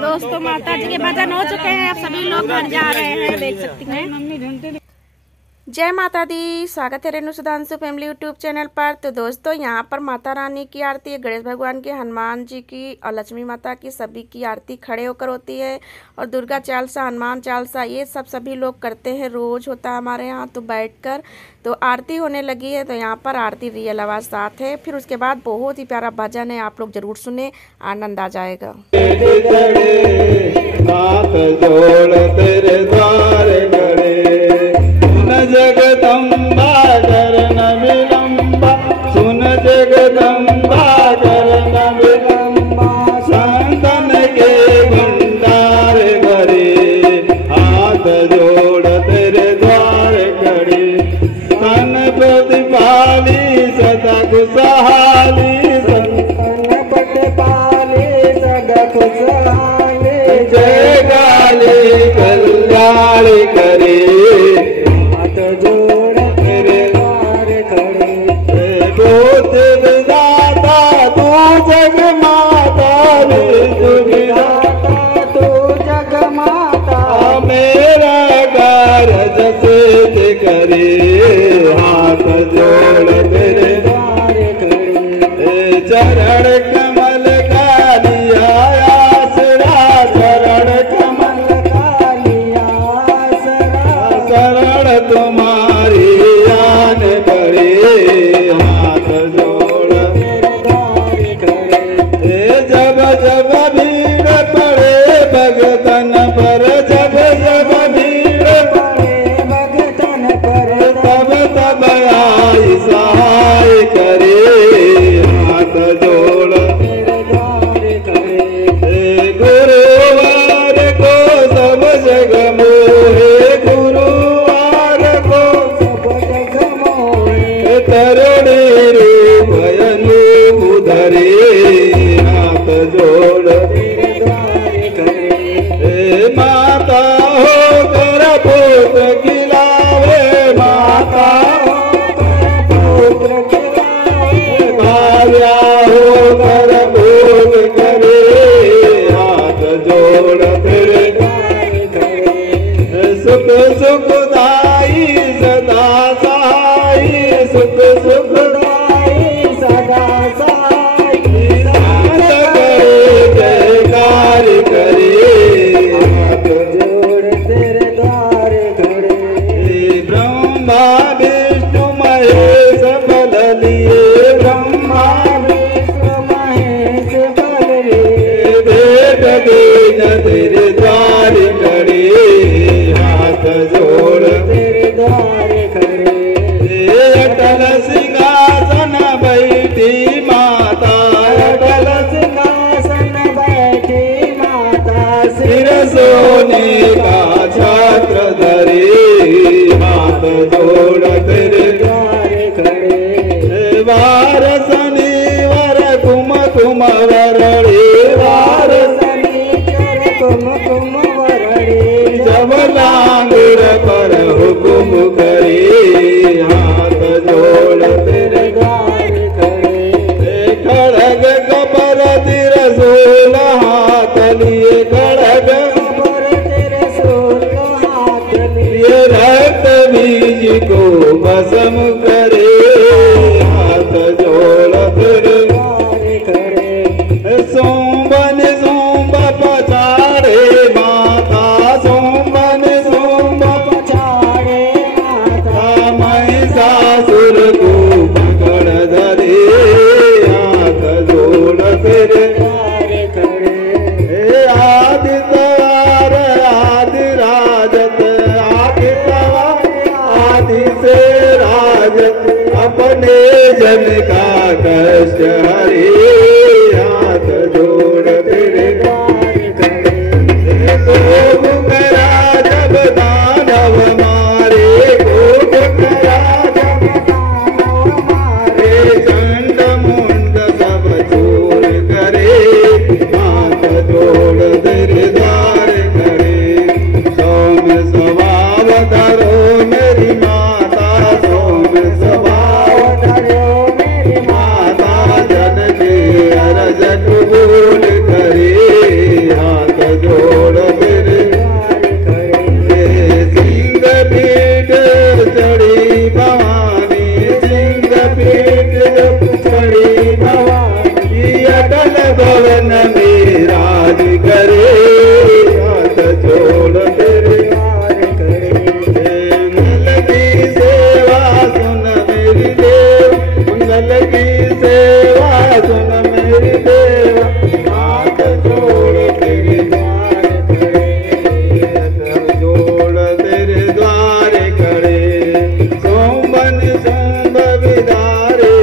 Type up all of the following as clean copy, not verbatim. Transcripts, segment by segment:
दोस्तों माता जी के भजन हो चुके हैं, अब सभी लोग घर जा रहे हैं, देख सकती हैं। जय माता दी, स्वागत है Renu Sudhanshu family YouTube channel पर। तो दोस्तों यहाँ पर माता रानी की आरती, गणेश भगवान की, हनुमान जी की और लक्ष्मी माता की, सभी की आरती खड़े होकर होती है। और दुर्गा चालीसा, हनुमान चालीसा, ये सब सभी लोग करते हैं, रोज होता है हमारे यहाँ। तो बैठकर तो आरती होने लगी है। तो यहाँ पर आरती रियल आवाज साथ है, फिर उसके बाद बहुत ही प्यारा भजन है, आप लोग जरूर सुने, आनंद आ जाएगा। जगदम्बा करन विलंबा, सुन जगदम्बा करन विलंबा, संतन के भंडार भरे, हाथ जोड़ तेरे द्वार खड़े, तन प्रतिपाली सदा खुशहाली, तन प्रतिपाली सदा खुशहाली, जय गाली कल्याण करे, जोड़ तेरे द्वार खड़े, तू दाता तू जग माता, तू जग माता, मेरा कारज सिद्ध करे, हाथ जोड़ तेरे द्वार खड़े, चरण कमल का लिया आसरा, चरण कमल का लिया आसरा, शरण तुम्हारी आन पड़े, हाथ जोड़ तेरे द्वार खड़े, जब जब भीड़ पड़े भगतन पर, जब जब भीड़ पड़े भगतन पर, तब तब आई सहाय करे, हाथ जोड़ तेरे द्वार खड़े, गुरुवार को सब जग मोहे, गुरुवार को सब जग मोहे, तरुणी रूप अनूप धरे, हाथ जोड़ तेरे द्वार खड़े, माता होकर पुत्र खिलावे, माता होकर पुत्र खिलावे, भार्या होकर भोग करे, हाथ जोड़ तेरे द्वार खड़े, सुख सुखदाई सदा सहाई, सुख सुखदाई सदा सहाई, शांत करे जयकार करे, हाथ जोड़ तेरे द्वार खड़े, ब्रह्मा विष्णु महेश बल लिए, ब्रह्मा विष्णु महेश बल लिए, देव दीन तेरे द्वार खड़े, हाथ जोड़ तेरे द्वार खड़े, अटल सिंहासन बैठी माता, अटल सिंहासन बैठी माता, सिर सोने का छत्र धरे, हाथ जोड़ तेरे द्वार खड़े, वार शनिवार कुम वरड़े, वार शनिवार कुम वरड़े, जब लांगुर पर हुकुम करे, हाथ जोड़ तेरे द्वार खड़े, खड़ग कबर त्रिशूल हाथ लिए, खड़ग कबर त्रिशूल हाथ लिए, रक्त बीज को भस्म करे, हाथ जोड़ तेरे द्वार खड़े, सोमबन सोम पछाड़े माता, सोमबन सोम पछाड़े माता, महिषासुर को पकड़ धरे, हाथ जोड़ तेरे द्वार खड़े, आदि तवार आदि राजत, आदि तवार आदि से राजत, अपने जन का कष्ट हरे, हाथ जोड़ तेरे द्वार खड़े, खूब करा जब दानव मारे, खूब करा जब दानव मारे, चंड मुंड सब चूर करे, हाथ जोड़ तेरे द्वार जोड़ तेरे द्वार खड़े। मंगल की सेवा सुन मेरी देव, मंगल की सेवा सुन मेरी देव, हाथ जोड़ तेरे द्वार खड़े, जोड़ तेरे द्वार खड़े। सोमवन सोम विदारे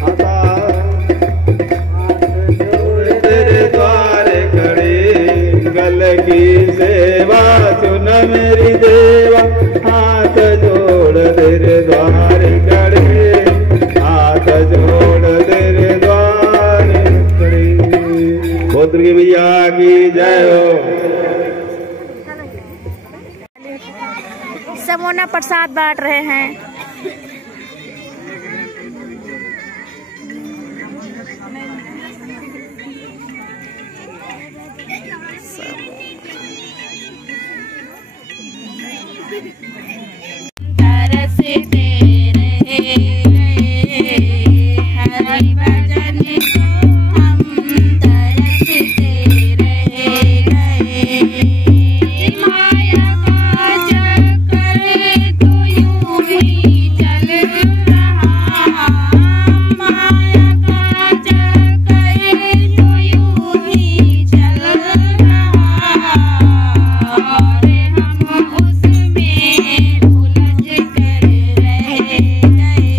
माता, तेरे द्वार खड़े। मंगल की सेवा सुन मेरी देवा, हाथ जोड़ तेरे द्वार खड़े, हाथ जोड़ तेरे द्वार खड़े। बहुत दुर्गे मैया की जय हो। समोना प्रसाद बांट रहे हैं। तरसते रहे हरि भजन को हम, तरसते रहे माया का चक्कर तो यूं ही चल रहा, माया का चक्कर तो यूं ही चल रहा, और हम उसमें उलझ कर रह गए,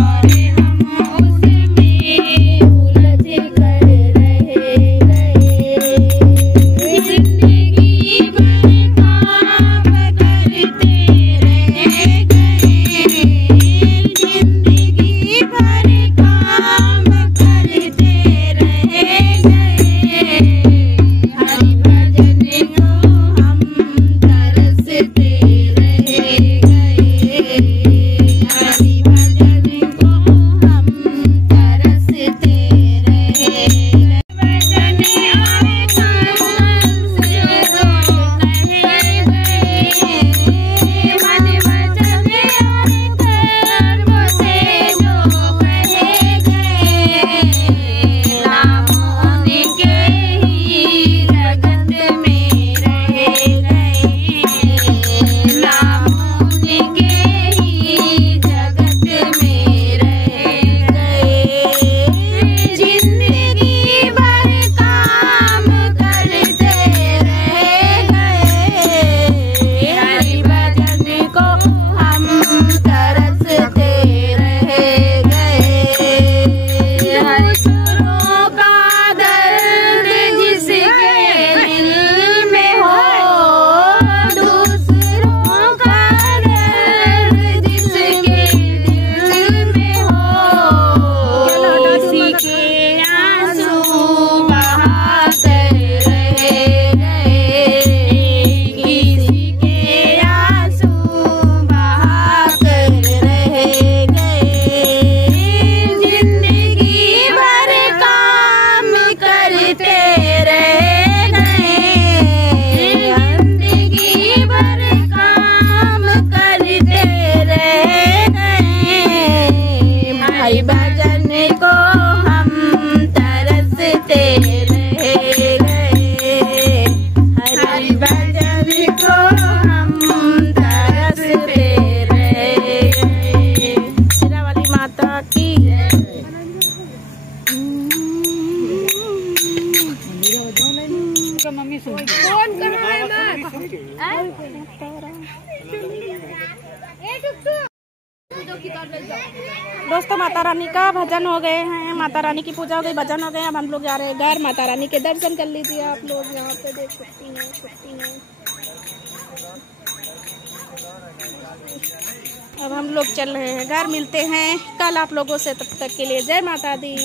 और हम उसमें उलझ कर रह गए। जिंदगी भर काम करते रह गए, जिंदगी भर काम करते रह गए, हरि भजन को हम तरसते रह गए, हरि भजन को हम तरसते रह गए। भजन आए कान से जो कहे गए, मन वचन आए कर्म से जो कहे गए, नाम उनके ही जगत में रह गए, नाम उनके ही जगत में रह गए। जिंदगी भर काम करते रह गए, हरि भजन को हम तरसते रह गए। हरि सुरों का दर्द जिसके दिल में हो, दूसरों का दर्द जिसके दिल में हो, किसी के आंसू बहाकर रह गए, किसी के आंसू बहाकर रह गए। जिंदगी भर काम करते रह गए, जिंदगी भर काम करते रह गए, हरि भजन को हम तरसते रह गए, हरि भजन को हम तरसते रह गए। शेरावाली माता की दोस्तों, माता रानी का भजन हो गए हैं, माता रानी की पूजा हो गई, भजन हो गए। अब हम लोग जा रहे हैं घर। माता रानी के दर्शन कर लीजिए आप लोग, यहाँ पे देख सकती हैं। अब हम लोग चल रहे हैं घर। मिलते हैं कल आप लोगों से, तब तक के लिए जय माता दी।